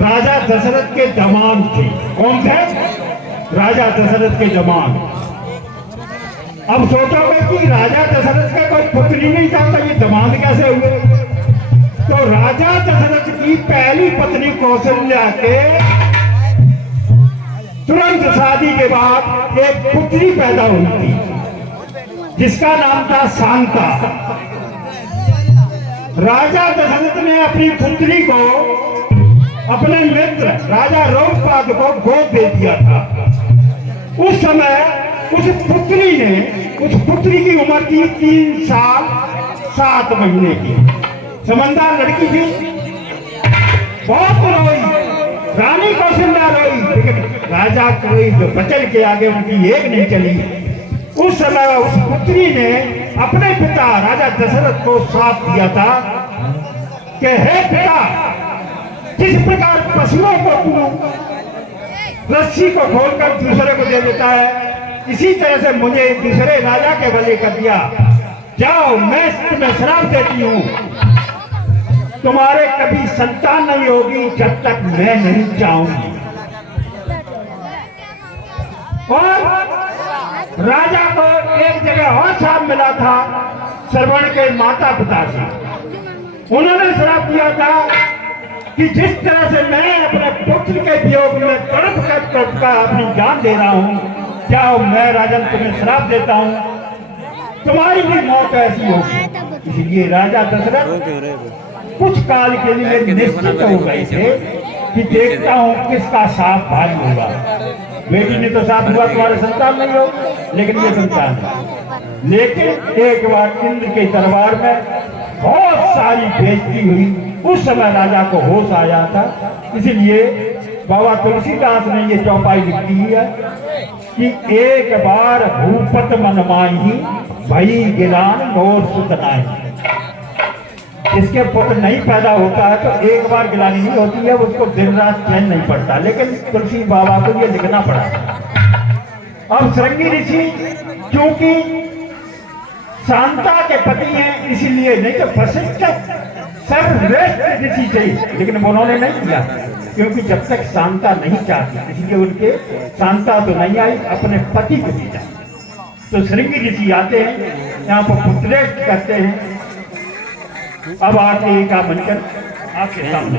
राजा दशरथ के जमान थे। कौन थे? राजा दशरथ के जमान। अब सोचोगे कि राजा दशरथ का कोई पुत्र ही नहीं था तो ये जमान कैसे हुए? तो राजा दशरथ की पहली पत्नी कौशल्या के तुरंत शादी के बाद एक पुत्री पैदा हुई थी जिसका नाम था शांता। राजा दशरथ ने अपनी पुत्री को अपने मित्र राजा रोमपाद को गोद दे दिया था। उस समय उस पुत्री की उम्र थी 3 साल 7 महीने की। समझदार लड़की थी, बहुत रोई, रानी कौशल्या रोई, लेकिन राजा कोई जो बचल के आगे उनकी एक नहीं चली। उस समय उस पुत्री ने अपने पिता राजा दशरथ को श्राप दिया था कि हे पिता, जिस प्रकार पशुओं को तू रस्सी को खोलकर दूसरे को दे देता है, इसी तरह से मुझे दूसरे राजा के बलि कर दिया। जाओ, मैं तुम्हें श्राप देती हूं, तुम्हारे कभी संतान नहीं होगी जब तक मैं नहीं चाहूंगी। और राजा को एक जगह और श्राप मिला था श्रवण के माता पिता से। उन्होंने श्राप दिया था कि जिस तरह से मैं अपने पुत्र के वियोग में तड़प कर अपनी जान दे रहा हूं, जाओ, मैं राजन तुम्हें श्राप देता हूं, तुम्हारी भी मौत ऐसी होगी। इसलिए राजा दशरथ कुछ काल के लिए निश्चित हो गए थे कि देखता हूं किसका साथ भारी होगा। बेटी ने तो साथ हुआ तुम्हारे संतान नहीं हो, लेकिन ये संतान है। लेकिन एक बार इंद्र के दरबार में बहुत सारी बेइज्जती हुई। उस समय राजा को होश आया था, इसलिए बाबा तुलसीदास ने ये चौपाई लिखी है कि एक बार भूपत मन माही भई गिलान मोर सुत नाहि। जिसके पुत्र नहीं पैदा होता है तो एक बार गिलानी नहीं होती है, उसको दिन रात चैन नहीं पड़ता, लेकिन तुलसी बाबा को ये लिखना पड़ा। अब श्रृंगी ऋषि क्योंकि शांता के पति हैं, इसीलिए, नहीं तो वशिष्ठ सर्वश्रेष्ठ ऋषि थे, लेकिन उन्होंने नहीं किया क्योंकि जब तक शांता नहीं चाहती, इसलिए उनके शांता तो नहीं आई, अपने पति को भेजा। तो श्रृंगी ऋषि आते हैं, यहाँ पर पुत्रेष्ठ करते हैं। अब आके का बनकर आपके सामने